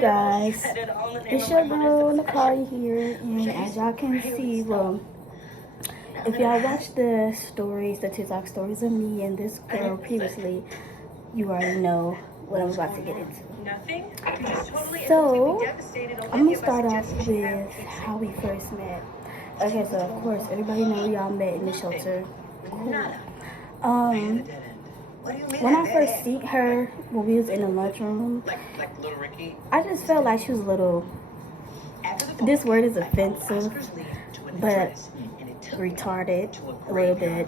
guys, it's your girl Nicole here, and as y'all can see, well, if y'all watched the stories, the TikTok stories of me and this girl previously, you already know what I'm about to get into. So, I'm gonna start off with how we first met. Okay, so of course, everybody know y'all met in the shelter. Cool. When I first seen her when we was in the lunchroom, I just felt like she was a little, this word is offensive, but retarded a little bit.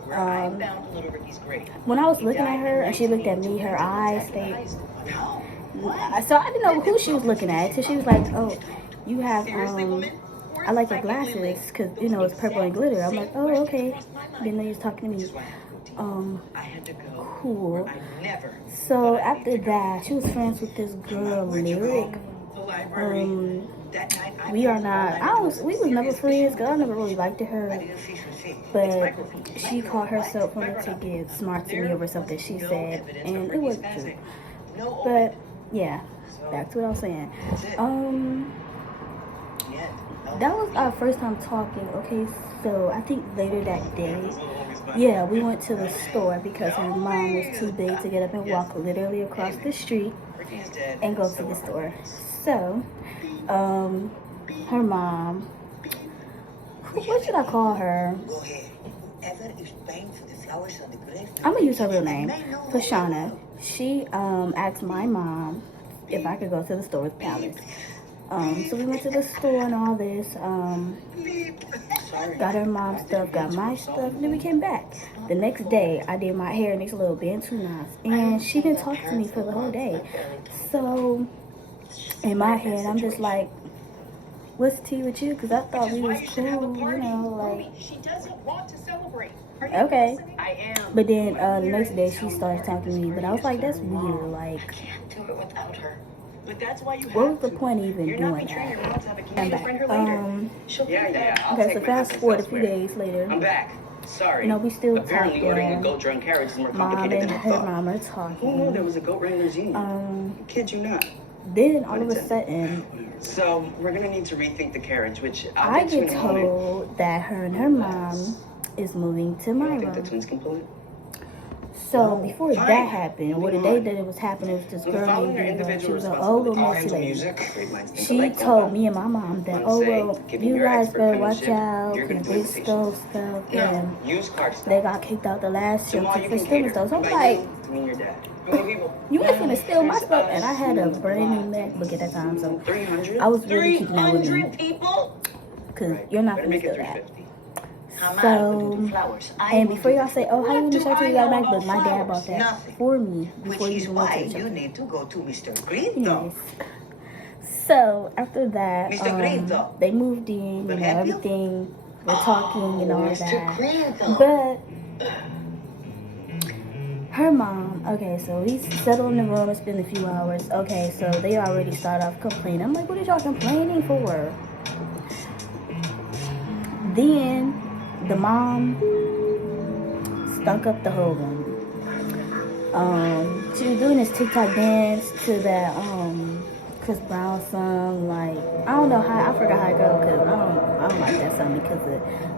When I was looking at her and she looked at me, her eyes, so I didn't know who she was looking at until she was like, oh, you have, I like your glasses because, you know, it's purple and glitter. I'm like, oh, okay. Didn't know you was talking to me. Cool. So after that, she was friends with this girl, Lyric. We are not, we was never friends because I never really liked her. But she called herself wanting to get smart to me over something she said, and it wasn't true. But yeah, back to what I was saying. That was our first time talking. Okay, so I think later that day, yeah, we went to the store because her mom was too big to get up and walk literally across the street and go to the store. So, her mom, what should I call her? I'm gonna use her real name, Fashana. She asked my mom if I could go to the store with Palace. So we went to the store and all this, got her mom's stuff, got my stuff, and then we came back. The next day, I did my hair in these little bantu knots, and she didn't talk to me for the whole day. So, in my head, I'm just like, what's the tea with you? Because I thought we was cool, you know, like, okay. But then the next day, she started talking to me, but I was like, that's weird, like, what was the point of even doing that? I'm back. Okay, so fast forward a few days later. I'm back. Sorry. You know, we still talking. Loading a goat-drawn carriage is more complicated than I thought. Mom and her mom are talking. Oh, no, there was a goat riding regime. Kid you not. Then all of a sudden, so we're gonna need to rethink the carriage, which I get told that her and her mom is moving to my room. The twins can pull it. So before that happened, or the day that it was happening, it was this girl named Eva. She was an old little messy lady. She told me and my mom that, oh well, you guys better watch out because they stole stuff and they got kicked out the last shelter for stealing stuff. So I'm like, you ain't finna steal my stuff, and I had a brand new MacBook at that time, so I was really keeping that with me because you're not finna steal that. So, and before y'all say, oh, how you in the shelter you got a MacBook? My dad bought that for me before you even went to the shelter. You need to go to Mr. Green, though. So, after that, they moved in, you know, everything, we're talking and all that. But her mom, okay, so we settled in the room, it's been a few hours. Okay, so they already start off complaining. I'm like, what are y'all complaining for? Then the mom stunk up the whole room. She was doing this TikTok dance to that Chris Brown song. Like, I don't know how, I forgot how it goes because I don't like that song because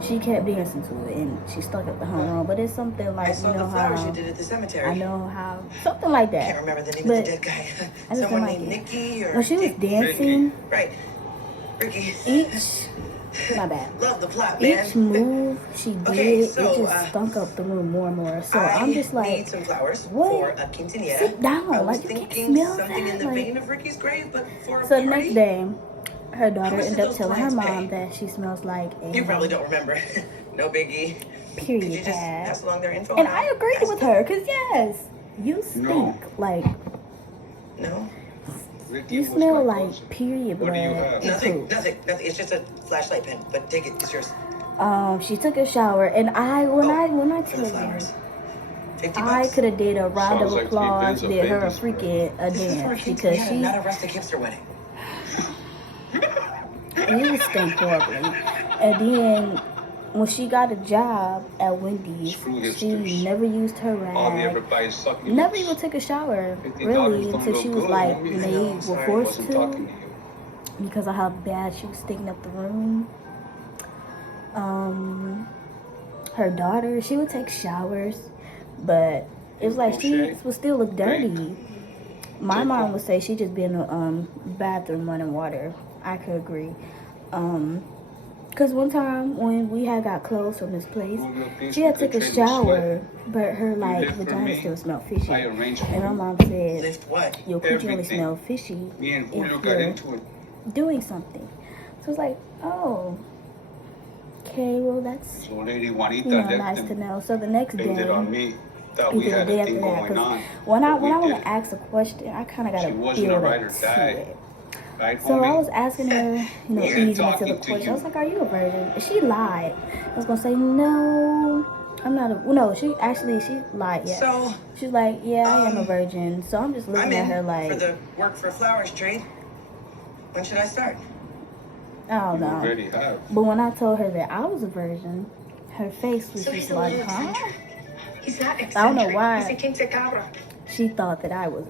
she kept dancing to it and she stuck up the whole room. But it's something like, you know how you did at the cemetery. I know how, something like that. I can't remember the name of the dead guy. Someone named Nikki or when she was dancing, right? Ricky. My bad. Love the plot, man. Each move she did, it just stunk up the room more and more. So I'm just like, need some flowers for a quinceañera. Sit down, like you can't smell something that. In the vein of Ricky's grave, but for so the next day, her daughter ended up telling her mom that she smells like a. You probably don't remember. No biggie. Period. Could you just pass along their info? And I agreed with her, cause yes, you stink like. No. You smell like period blood. Nothing. It's just a flashlight pen, but take it. It's yours. She took a shower, and when I tell you, I could have did a round of applause, did her a freaking a dance because she. Not a rustic hipster wedding. You stink horribly, and then when she got a job at Wendy's, she never used her rag, never even took a shower, really, until she was like, they were forced to, because of how bad she was sticking up the room. Her daughter, she would take showers, but it was like she would still look dirty. My mom would say she just be in the bathroom running water. I could agree. Because one time when we had got clothes from this place, she had took a shower, but her like vagina still smelled fishy. And my mom said, your coochie only smell fishy if you're doing something. So it's like, oh, okay, well that's, nice to know. So the next day, either the day after that, because when I want to ask a question, I kind of got to feel like to it. So I was asking her, easing into the question. I was like, are you a virgin? And she lied. I was going to say, no, I'm not she lied, yeah. So, she's like, yeah, I am a virgin. So I'm just looking at her like. For the work for flowers trade. When should I start? I don't know. But when I told her that I was a virgin, her face was just like, huh? He's not eccentric. I don't know why. She thought that I was.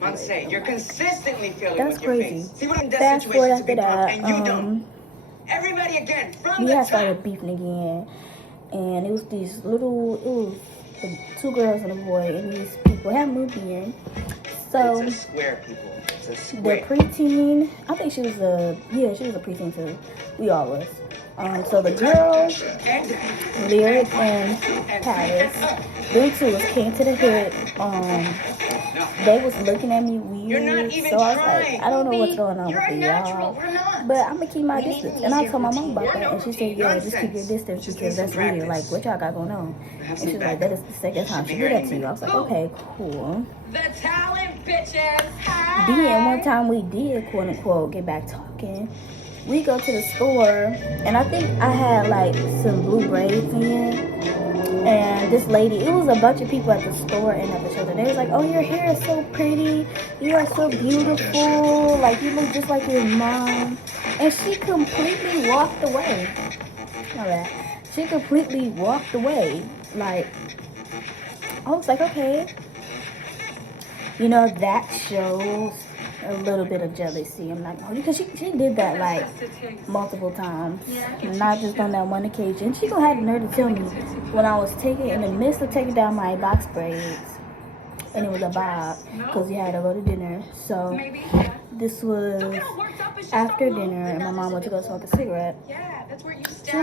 You're consistently feeling. That's crazy. Fast forward after that, everybody again from we had started beefing again, and it was the two girls and a boy, and these people had moved in. So it's a square, people. It's a square. The preteen, I think she was a preteen too. We all was. So the girls, Lyric and Paris, them two came to the hood. They was looking at me weird, so I was like, I don't know what's going on with y'all, but I'm gonna keep my distance. And I told my mom about that, and she said, yeah, just keep your distance because that's weird. Like, what y'all got going on? And she's like, that is the second time she did that to you. I was like, okay, cool. The talent, bitches. Then one time we did, quote unquote, get back talking. We go to the store, and I think I had like some blue braids in. And this lady, it was a bunch of people at the store and at the shelter. They was like, oh, your hair is so pretty. You are so beautiful. Like, you look just like your mom. And she completely walked away. Not that. She completely walked away. Like, I was like, okay. That shows a little bit of jealousy. I'm not going because she did that like multiple times, not just on that one occasion. She gonna have the nerve to tell me when I was in the midst of taking down my box braids, and it was a bob because we had to go to dinner. So this was after dinner, and my mom went to go smoke a cigarette. She had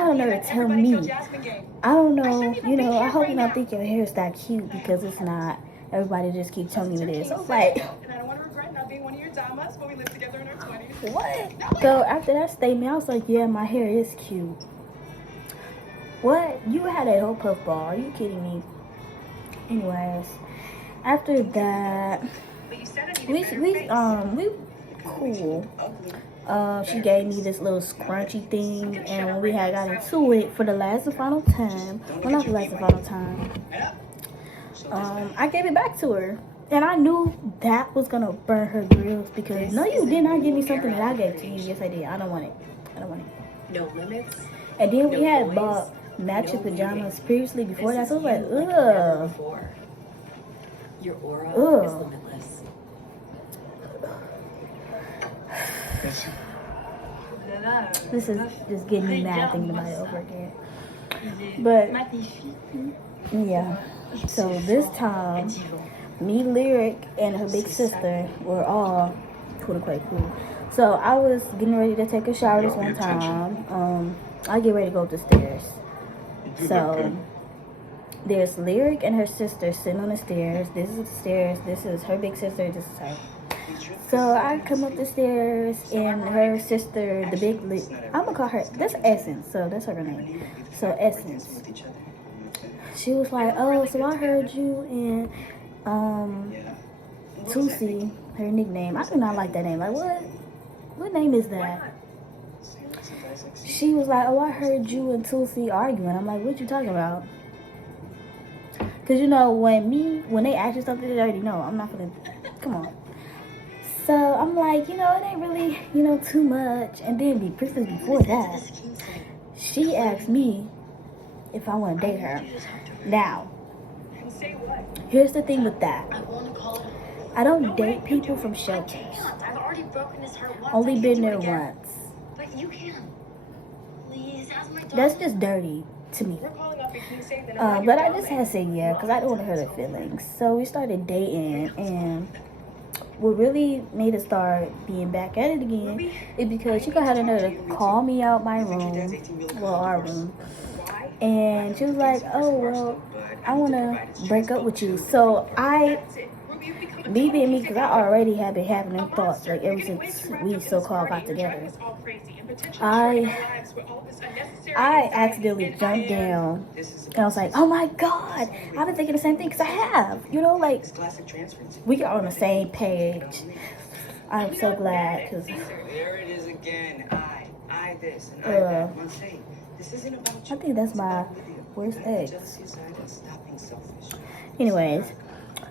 the nerve to tell me, I don't know, I hope you don't think your hair is that cute because it's not. Everybody just keep telling me it is. So I was like, and I don't want to regret not being one of your damas when we lived together in our 20s. What? So after that statement, I was like, yeah, my hair is cute. What? You had a whole puff ball. Are you kidding me? Anyways, after that, we cool. She gave me this little scrunchy thing, and when we had got into it for the last and final time, well, not the last and final time, I gave it back to her. And I knew that was going to burn her grills because, no, you did not give me something that I gave to you. Yes, I did. I don't want it. No limits. And then we had bought matching pajamas previously before that. So I was like, ugh. Your aura is limitless. This is just getting me mad thinking about it over again. But, yeah. So this time, me, Lyric, and her big sister were all quote-unquote cool. So I was getting ready to take a shower this one time. I get ready to go up the stairs. So there's Lyric and her sister sitting on the stairs. This is the stairs. This is her big sister. This is her. So I come up the stairs, and her sister, the big, I'm gonna call her, that's Essence. So that's her name. So Essence. She was like, oh, so I heard you and Tusi, her nickname. I do not like that name. Like, what? What name is that? She was like, oh, I heard you and Tusi arguing. I'm like, what you talking about? Because, when they ask you something, they already know. I'm not going to, come on. So I'm like, it ain't really, too much. And then before that, she asked me, if I want to date her. Now, here's the thing with that. I don't date people from shelters. Only been there once. That's just dirty to me. But I just had to say yeah, because I don't want to hurt her feelings. So we started dating, and what really made us start being back at it again is because she had another to call me out my room, well, our room, and she was like, oh, well, I want to break up with you. So me being me, because I already have been having them thoughts, like, ever since we so-called got together. I accidentally jumped down, and I was like, oh my God, I've been thinking the same thing, because I have, you know, like, we are on the same page. I'm so glad, because there it is again. I this and this isn't about I think that's my worst ex. Anyways,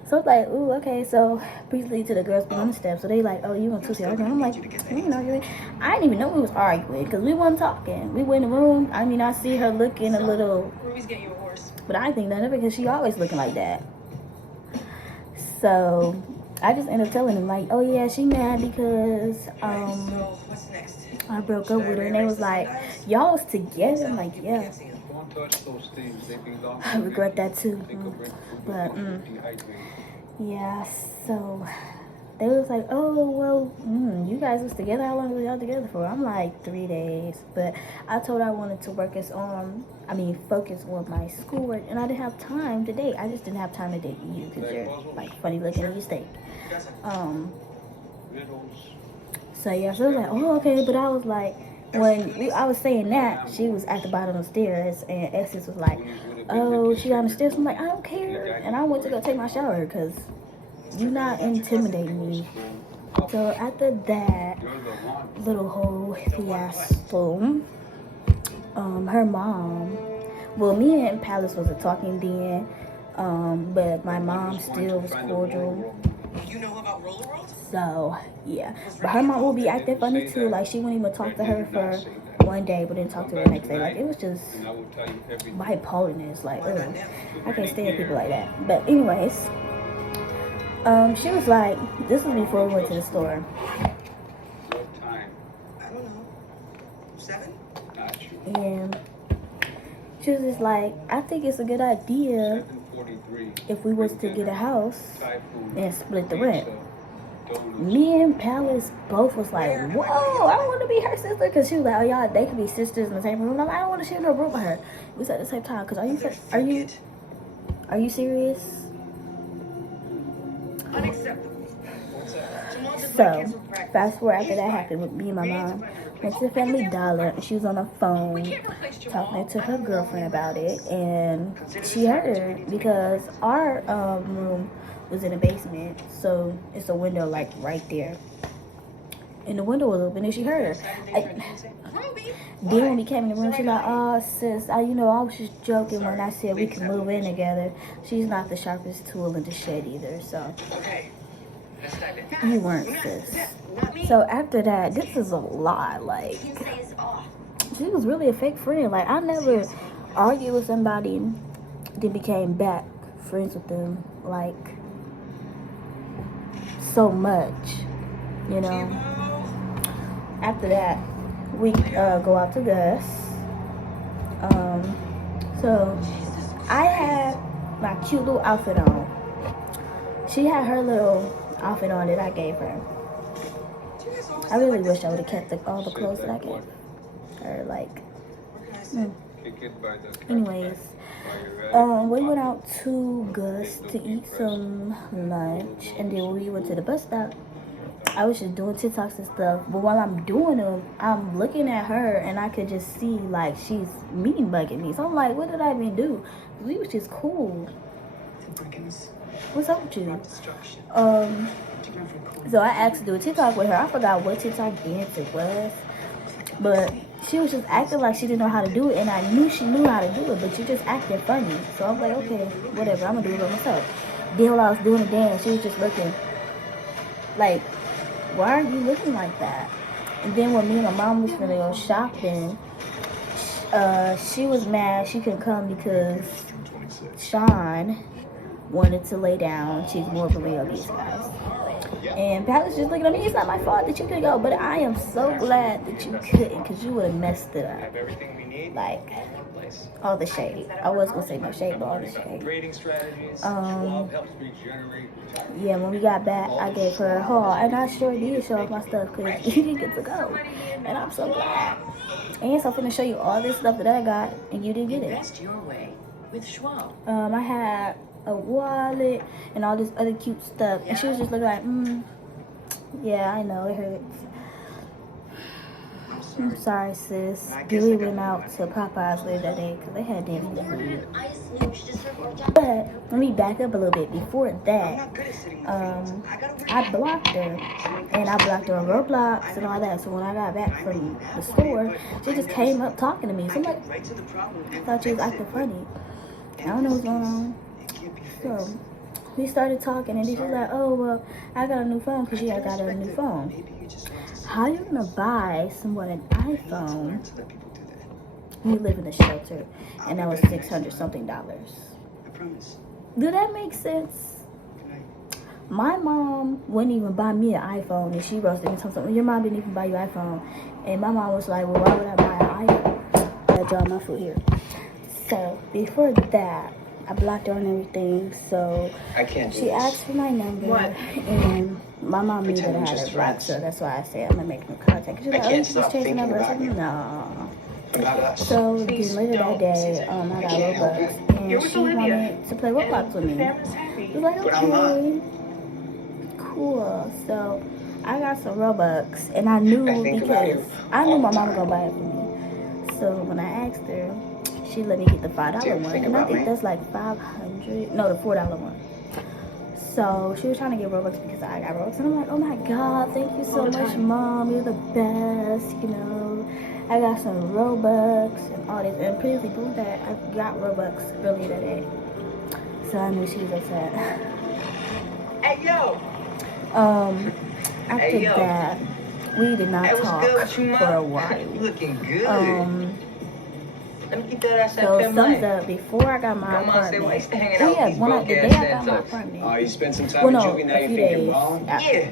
so it's like, ooh, okay, so briefly to the girls being on the steps. So they like, oh, you and Tusi arguing? I'm like, we ain't arguing. I didn't even know we was arguing because we wasn't talking. We went in the room. I mean, I see her looking a little, but I didn't think none of it because she always looking like that. So I just ended up telling them like, oh yeah, she mad because I broke up with her, and they was like, y'all was together. I'm like, yeah. I regret that too. But yeah, so they was like, oh, well, you guys was together. How long was y'all together for? I'm like 3 days. But I told her I wanted to focus on my schoolwork, and I didn't have time to date. I just didn't have time to date you because you're like funny looking and you stink. So yeah, so I was like, oh, okay. But I was like, when I was saying that, she was at the bottom of the stairs, and Essex was like, oh, she on the stairs. I'm like, I don't care. And I went to go take my shower because you're not intimidating me. So after that little whole fiasco, her mom, well, me and Palace wasn't talking then, but my mom still was cordial. So yeah, but her mom will be acting funny too. Like, she wouldn't even talk to her for one day, but then talk to her the next day. Like, it was just bipolarness. Like, ugh, I can't stand people like that. But anyways, she was like, this was before we went to the store. What time? I don't know. 7? And she was just like, I think it's a good idea if we was to get a house and split the rent. Me and Palace both was like, whoa, I don't want to be her sister, because she was like, oh, y'all, they could be sisters in the same room. I'm like, I don't want to share no room with her. It was at the same time, because are you serious? So fast forward after that happened with me and my mom, went to the Family Dollar, and she was on the phone talking to her girlfriend about it, and she heard, because our room was in the basement, so it's a window like right there, and the window was open, and she heard her. Then when we came in the room, she's like, oh sis, I was just joking when I said we could move in together. She's not the sharpest tool in the shed either, so you weren't, sis. So after that, this is a lot. Like, she was really a fake friend. Like, I never argued with somebody that became back friends with them, like, so much, you know. After that, we go out to Gus. So I had my cute little outfit on. She had her little outfit on that I gave her. I really wish I would have kept all the clothes that I gave her. Like, anyways, we went out to Gus to eat some lunch, and then when we went to the bus stop, I was just doing TikToks and stuff, but while I'm doing them, I'm looking at her, and I could just see, like, she's mean bugging me. So I'm like, what did I even do? We was just cool. What's up with you? So I asked to do a TikTok with her. I forgot what TikTok dance it was, but she was just acting like she didn't know how to do it, and I knew she knew how to do it, but she just acted funny. So I'm like, okay, whatever, I'm gonna do it by myself. Then while I was doing the dance, she was just looking like, why are you looking like that? And then when me and my mom was gonna go shopping, she was mad she couldn't come because Sean wanted to lay down. She's more of a real these guys. And Palace just looking at me. It's not my fault that you couldn't go, but I am so glad that you couldn't, because you would have messed it up. Like, all the shade. I was gonna say no shade, but all the shade. Yeah, when we got back, I gave her a haul, and I sure did show off my stuff because you didn't get to go, and I'm so glad. And so I'm gonna show you all this stuff that I got, and you didn't get it. I had a wallet and all this other cute stuff, and she was just looking like, yeah, I know it hurts. I'm sorry, sis. Billy went out to Popeyes later that day because they had damn good food. But let me back up a little bit. Before that, I blocked her, and I blocked her on Roblox and all that. So when I got back from the store, she just came up talking to me. So I'm like, I thought she was acting funny. I don't know what's going on. So we started talking, and then she was like, oh, well, I got a new phone because I got a new phone. How you gonna buy someone an iPhone? We live in a shelter, and that was $600 something. Do that make sense? My mom wouldn't even buy me an iPhone, and she roasted me something. Your mom didn't even buy you an iPhone, and my mom was like, well, why would I buy an iPhone? I draw my food here. So before that, I blocked her on everything, so she asked for my number, and my mom knew that I had her blocked, so that's why I said I'm gonna make no contact. She's like, oh, you just change the number. I said, no. So then later that day, I got Robux, and she wanted to play Roblox with me. I was like, okay, cool. So I got some Robux, and I knew because I knew my mom was gonna buy it for me. So when I asked her, she let me get the $5 one, and I think that's like $500. No, the $4 one. So she was trying to get Robux because I got Robux, and I'm like, oh my god, thank you so much, mom. You're the best. You know, I got some Robux and all this, and pretty before that, I got Robux earlier that day. So I knew she was upset. Hey yo. After that, we did not talk for a while. You looking good. Let me keep that ass so sums up, before I got my apartment. The day I got my apartment. You spent some time in juvie, now you're thinking balling? Yeah.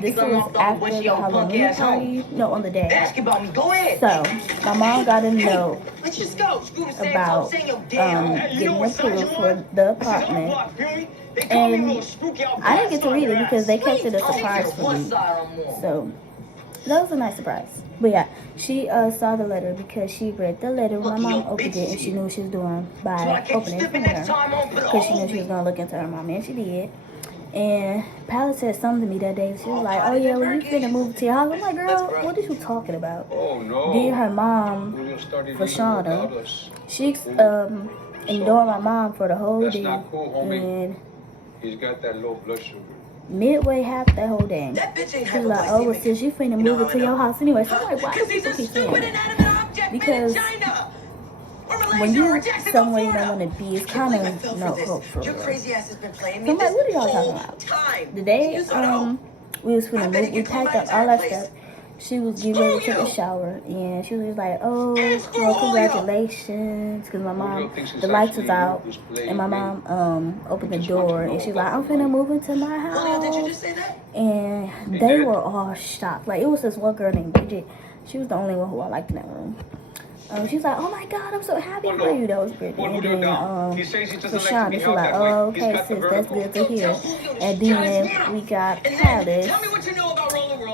This was after the Halloween party. No, on the day. Ask about me. Go ahead. So my mom got a note Let's just go. about getting approved for the apartment. And I didn't get to read it because they kept it a surprise for me. So that was a nice surprise. But yeah, she saw the letter because she read the letter when my mom opened it, and she knew what she was doing by opening it for her, because she knew she was going to look into her mom, and she did. And Palace said something to me that day. She was like, oh yeah, well, you finna move to your house. I'm like, girl, what is you talking about? Oh no. Then her mom, for Shauna, she ignored my mom for the whole day. Not cool, homie. And he's got that low blood sugar. Midway half that whole day, she's like, oh, well, since you finna move it to your house anyway. So I'm like, why do people keep saying that? Because when you're somewhere you don't want to be, it's kind of no hope for real. So I'm like, what are y'all talking about? The day we was finna move, we packed up all our stuff. She was getting ready to take a shower, and she was like, oh, well, congratulations, because my mom, the lights was out, and my mom opened the door, and she's like, I'm finna move into my house. And they were all shocked. Like, it was this one girl named Bridget. She was the only one who I liked in that room. She's like, oh my god, I'm so happy for you. That was Bridget. And then for Sean, she's like, oh, okay, sis, that's good to hear. And then we got Palace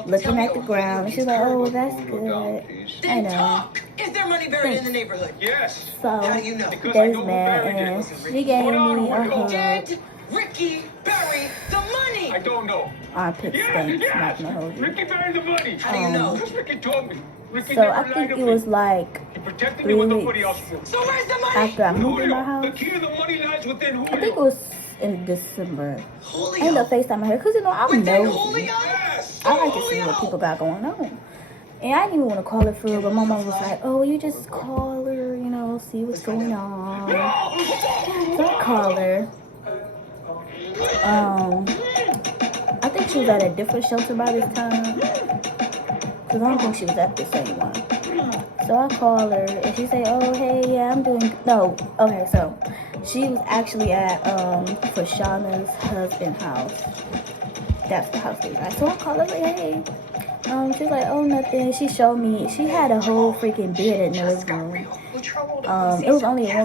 looking at the ground, and she's like, oh, well, that's good. I know. Is there money buried in the neighborhood? Yes. So you know? they was mad, and she gave me a hug. Did Ricky bury the money? I don't know. I picked stinks, not gonna hold you. Ricky buried the money. How do you know? Because Ricky told me. Ricky So never I lied think to it me. was like He protected me 3 when nobody else weeks would. So where's the money? after I moved in my The house. key to the money lies within Julio. I think it was in December. I Julio. ended up FaceTiming her because, you know, I'm Within nosy. Julio? Yes. I like to see what people got going on. And I didn't even want to call her for real, but my mom was like, oh, you just call her, you know, see what's going on. So I called her. I think she was at a different shelter by this time. Because I don't think she was at the same one. So I call her and she say, oh, hey, yeah, I'm doing, no, okay, so she was actually at, for Shauna's husband's house. That's the house they got. So I call her like, hey. She's like, oh, nothing. She showed me, she had a whole freaking bed in the living room. It was only a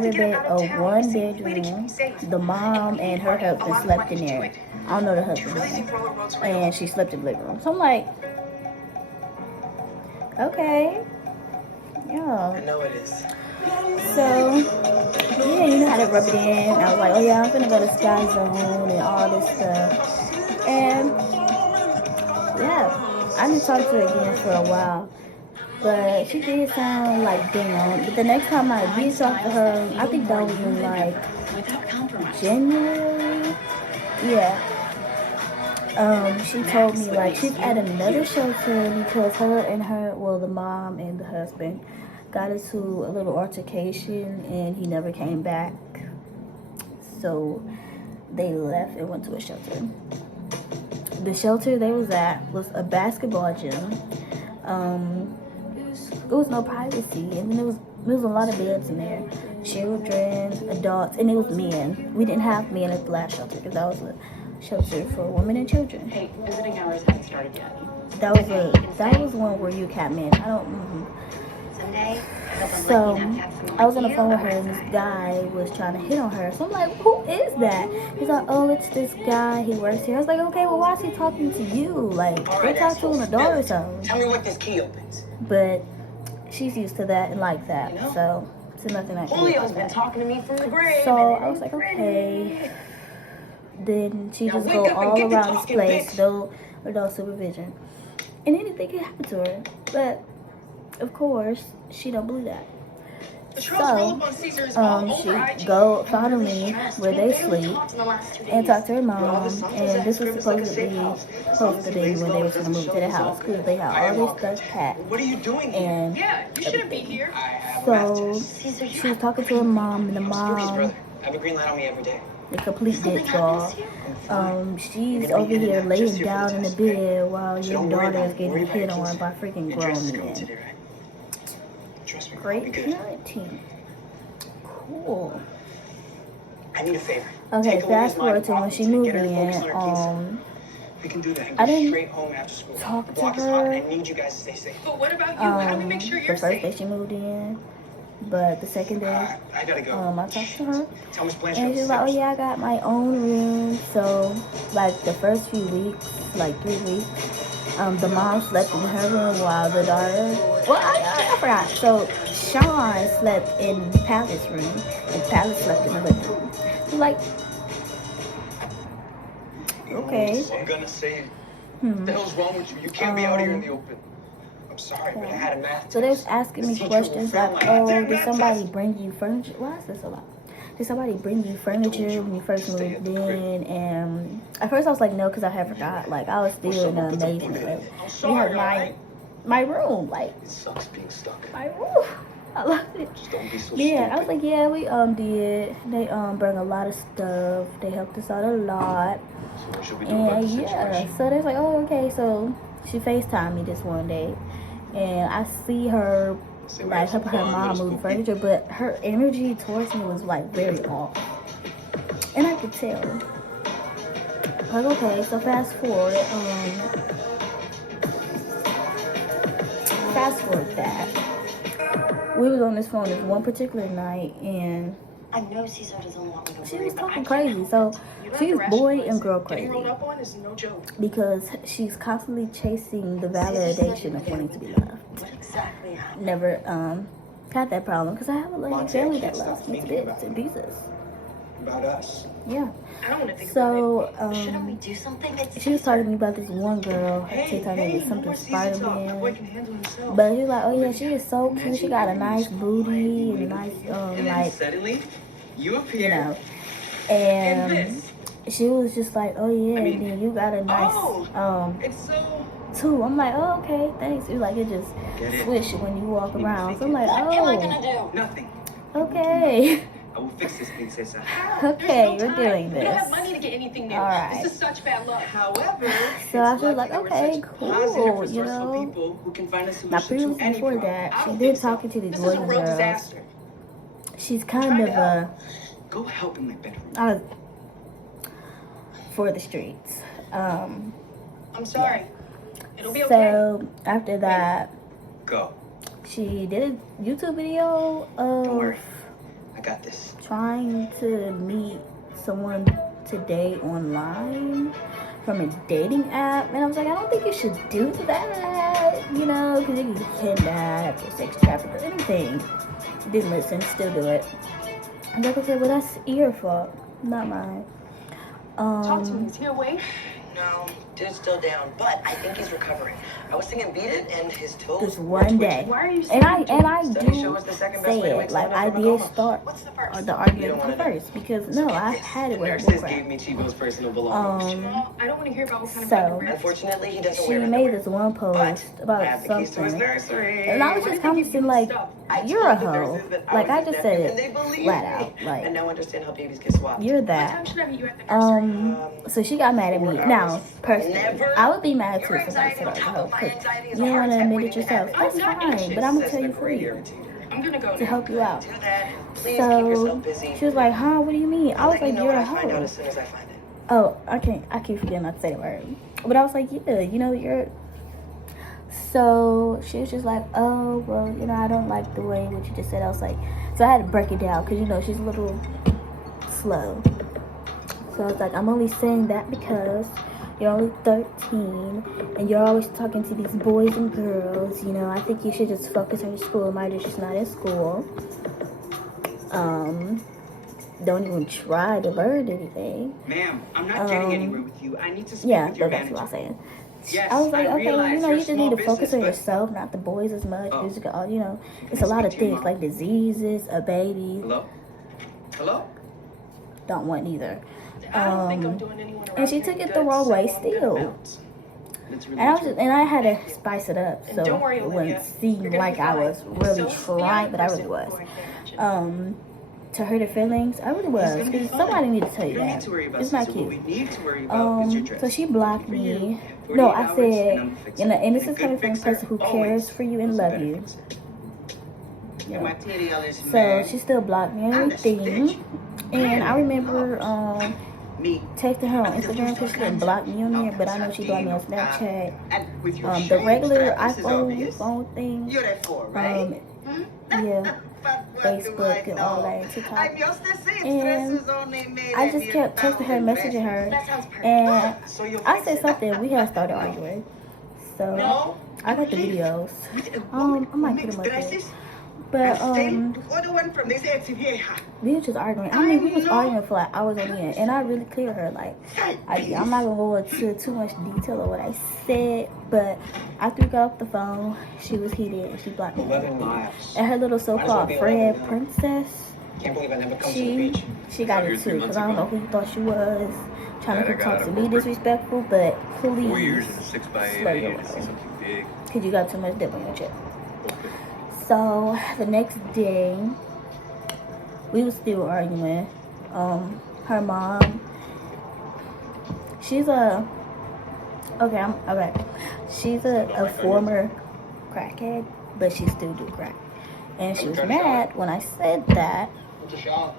one bedroom. The mom and her husband slept in there. I don't know the husband's name. And she slept in the living room. So I'm like, okay. Yeah. I know it is. So, yeah, you know how to rub it in. I was like, oh yeah, I'm gonna go to Sky Zone and all this stuff. And, yeah. I didn't talk to her again for a while, but she did sound like down. But the next time I did talk to her, I think that was in like January. Yeah. She told me like she's at another shelter because the mom and the husband got into a little altercation and he never came back. So they left and went to a shelter. The shelter they was at was a basketball gym. There was no privacy, and then there was a lot of beds in there. Children, adults, and it was men. We didn't have men at the last shelter because that was a shelter for women and children. Hey, visiting hours haven't started yet. That was one where you kept men. I don't. Someday. So I was on the phone with her and this guy was trying to hit on her. So I'm like, who is that? He's like, oh, it's this guy. He works here. I was like, okay, well, why is he talking to you? Like, go talk to an adult or something. Tell me what this key opens. But she's used to that and like that. You know? So it's nothing I can do Julio's about been that. talking to me from the grave. So I was like, okay. Then she just go all around this place, no adult supervision. And anything can happen to her. But of course, she don't believe that. So, she go follow me where they sleep and talk to her mom. And this was supposed to be when they were going to move to the house because they had all this stuff packed. What are you doing here? And Yeah, you shouldn't be here. so she was talking to her mom, and the mom, I have a green light on me every day. the complete bitch, y'all. She's over here laying down in the bed while your daughter is getting hit on by freaking grown men. Trust me. Great parenting. Cool. I need a favor. Okay, fast forward to when she moved in. We can do that. I didn't straight home after school. talk to Block is hot, her. and I need you guys to stay safe. But what about you? How do we make sure The you're first safe? day she moved in, but the second day, I gotta go. I talked to her, Tell Miss Blanchard. and she's like, "Oh yeah, I got my own room." So, like the first few weeks, like 3 weeks, the mom slept in her room while the daughter. Well, I forgot. So Sean slept in Palace's room, and Palace slept in the living room. So, like, okay. I'm gonna say it. Hmm. What the hell's wrong with you? You can't be out here in the open. I'm sorry, but I had a math So they was test. asking me This teacher questions will fail like, my oh, goddamn did math somebody test. bring you furniture? Why is this a lot? Did somebody bring you furniture when you first moved in? And at first I was like, no, because I had forgot. Like, I was still in amazement. Like, we had my room, like, It sucks being stuck. my room. I love it. Just don't be so Yeah, I was stupid. like, yeah, we did. They brought a lot of stuff. They helped us out a lot. So what should we do about And the yeah, situation? so they're like, oh, okay. So she FaceTimed me this one day, and I see her like helping her mom move the furniture, but her energy towards me was like very off, and I could tell. Like, okay, so fast forward that we was on this phone this one particular night, and I know Caesar doesn't want me to she worry, was but I talking can't crazy. So she's boy and girl crazy Getting rolled up on is no joke. because she's constantly chasing the validation of wanting to be loved. What exactly happened? Never had that problem because I have a loving family that loves me to bits and pieces. About us. Yeah. I don't want to think So about it. Shouldn't we do something? It's she was talking to me about this one girl. Her TikTok name is no something more Caesar talk. My boy Spider-Man. can handle himself. But she was like, oh yeah, she is so cute. She got a nice booty and a nice And then like, suddenly, you appear. you know. And And this. she was just like, oh yeah, I mean, and then you got a nice It's so. too. I'm like, oh okay, thanks. It's like it just Get it? swish when you walk around. So I'm like, What am I oh gonna do? Nothing. okay. I will fix this, princesa. Okay, you're doing We don't this. have money to get anything new. Alright. This is such bad luck. However, So I it's was like, lucky that we're okay, such cool, positive, you resourceful know. people who can find a Now, solution to previously any before problem. that, I she don't did think so. talking to these This boys is a and real girls. disaster. She's kind of Go help in my bedroom. for the streets. I'm sorry. It'll be okay. So after that, Go. she did a YouTube video Don't of worry. I got this. trying to meet someone today online from a dating app, and I was like, I don't think you should do that, you know, because you can get kidnapped or sex trafficked or anything. Didn't listen, still do it. And like I said, well, that's your fault, not mine. Talk to me. Is he awake? No, dude's still down, but I think he's recovering. I was singing Beat It, and his toes Just were one day, twitching. Why are you and I Studies show do us the second best say way to it, wake like someone I up from a did coma. start What's the first? the You argument don't wanna know. first because no, I had it The with nurses bullcrap. gave me Chibo's personal belongings. Well, I don't want to hear about what kind of So, bed you're in. Unfortunately, he doesn't She wear made underwear. this one But post I have about the keys to his something, nursery. and I was just commenting like, I you're a told the hoe. nurses that Like I was his just nephew, said and they it believed flat me. out. And Like now understand how babies get swapped. you're What that. time should I meet you at the nursery? So she got mad at me. Now, personally, Never. I would be mad too Your if I anxiety said I on was a top hoe of my because anxiety is you a don't heart want to attack admit waiting it to yourself. happen. That's I'm not fine, anxious, but I'm gonna Says tell the you for great you irritator. I'm gonna go to now. help you out. Do that. Please keep So yourself busy. she was like, "Huh? What do you mean?" I I'll was let like, you know "You're what a I find out hoe." as soon as I find it. Oh, I keep forgetting not to say the word. But I was like, yeah, you know, you're. So she was just like, oh, well, you know, I don't like the way what you just said. I was like, so I had to break it down because, you know, she's a little slow. So I was like, I'm only saying that because you're only 13 and you're always talking to these boys and girls. You know, I think you should just focus on your school. Mine is just not in school. Don't even try to learn anything. Ma'am, I'm not getting anywhere with you. I need to speak Yeah, with your but that's what manager. I'm saying. Yes, I was like, I okay, realize you know, you're you just a need to small focus on business, but- yourself, not the boys as much. Oh. Music, all you know, it's I a lot speak of to your things mom? like diseases, a baby. Hello? Hello? Don't want either. I don't think I'm doing anyone around And she here took any it good, the wrong way so I'm gonna still. bounce. It's really And I was true. just, and I had to spice it up And so don't worry, it Olivia. wouldn't seem You're gonna like be I fine. was really So is the trying, other but I really person was. who I can't mention. To hurt her feelings, I really was. It's gonna be Because fine. somebody need to tell you You don't need that. to worry about It's not Caesar. What cute. we need to worry about is your dress. So she blocked For you, me. 48 No, I hours said, and I'm fixing you know, and this it. is A coming good from a fixer person who always cares for you and knows a love better you. fixer. Yeah. And my material is So mad. she still blocked me and I'm the everything. stitch. And I remember Me. texting her on Instagram because she didn't block me on there, but I know she blocked me on Snapchat. And with your The shades, regular this is iPhone obvious. phone thing. You're at 4, right? Yeah, But what Facebook do I and all know? that, and TikTok. I'm used to seeing And stresses only made I at just me kept texting her, 1,000 messaging her, That sounds perfect. and So you're I said fixing- something. We had started arguing. So No. I got the videos. I might put them up there. But Other one from this vieja. we was just arguing. I mean, we was arguing for like hours on end, and I really cleared her. Like, I'm not gonna go into too much detail of what I said, but after we got off the phone, she was heated and she blocked me. 11 miles. And her little so-called be friend 11 princess, Can't believe I never come to the beach. she got it too. Cause I don't know who you thought she was, trying to talk to me disrespectful, but please 4 years and 6 by 8. slow I your need to see roll. something big. Cause you got too much dip on your chip. Okay. So the next day, we was still arguing. Her mom, she's a she's a former crackhead, but she still do crack. And she was mad when I said that, What's a shot?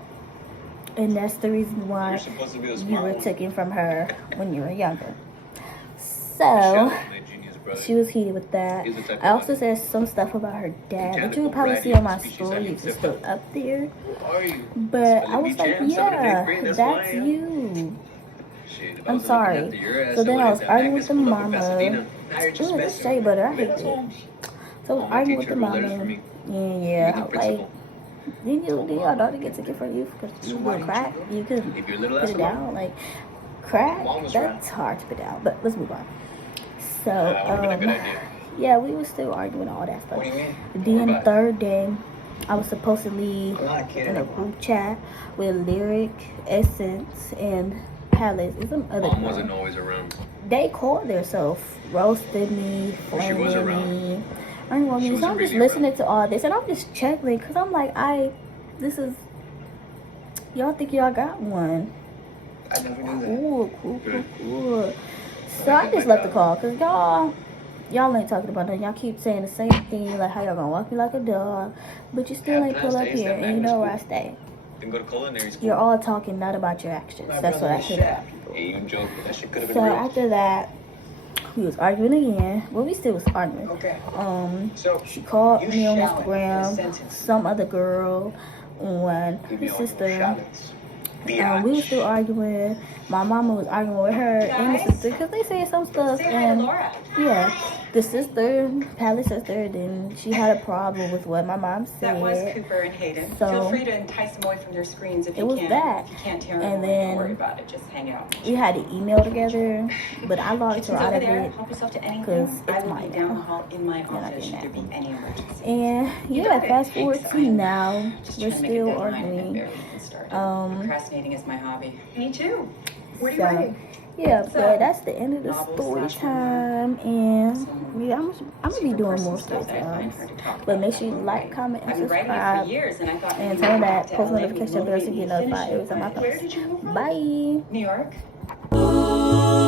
and that's the reason why You're supposed to be the you smart were one. taken from her when you were younger. So Sheldon, my genius brother. she was heated with that. He's the type I of also one. said some stuff about her dad, which Mechanical you'll probably see variety on my of species story I if need it's to still find. up there. Who are you? But Let I me was like, jam, 7th and 8th yeah, grade, that's who I am. you. Shit, if I I'm was looking sorry. after your ass, So then I was would've arguing done with the magnet school up in mama. Pasadena. Now you're just Ooh, this messing shea with butter, I me. hate That's it. all. So I was Oh, my arguing with the teacher wrote letters mama. for me. Yeah, The I was like, principal. did your daughter get taken from you because you were crack? You could If your little put ass it alone. down. Like, crack, Mom was that's hard to put down. But let's move on. So, That would've been a good idea. yeah, we were still arguing all that stuff. What do you mean? Then the More third day, I was supposed to leave I'm not a kid in a anymore. group chat with Lyric, Essence, and Palace, and some other Mom girl. wasn't always around. They called themselves, roasted me, Well, she flamed was me. around. I don't know, She so wasn't I'm just really listening to all this, and I'm just chuckling because I'm like, this is Y'all think y'all got one. I never knew that. Cool. So I just left the call because y'all ain't talking about nothing. Y'all keep saying the same thing, like how y'all gonna walk me like a dog, but you still ain't pull up here and you know where I stay. Then go to culinary school. You're all talking, not about your actions. That's what I said about people. Hey, you joking? That shit could have So been real. after that, we was arguing again. Well, we still was arguing. Okay. So, She called you me on shout the Instagram, sentence. some other girl on give me her all your sister. shout-outs. We was still arguing. My mama was arguing with her and the sister because they said some stuff. And yeah, the sister, Pally's sister, then she had a problem with what my mom said. That was Cooper and Hayden. So, Feel free to entice them away from their screens if it you was can. that. If you can't tear And them away, don't then worry about it. Just hang out. we had an email together, but I locked her Kitchen's out over of there. it. Help yourself to 'cause anything. it's I will mine be down now. the hall in my I office did should there that. be any emergency. And You yeah, got it. fast forward to Fine. now, Just we're trying to make a still deadline and arguing. barely even started. Procrastinating is my hobby. Me too. What are you So, writing? yeah, So, but that's the end of the novels story slash time, and yeah, I'm gonna be Super doing person more stuff story that I find times. hard to talk But about. make sure you like, comment, and I've been writing it subscribe, for years, and I thought and maybe turn on moving that to post LA notification would bell so you motivate get me to notified finish every time I it. Where post. did you move from? Bye. New York.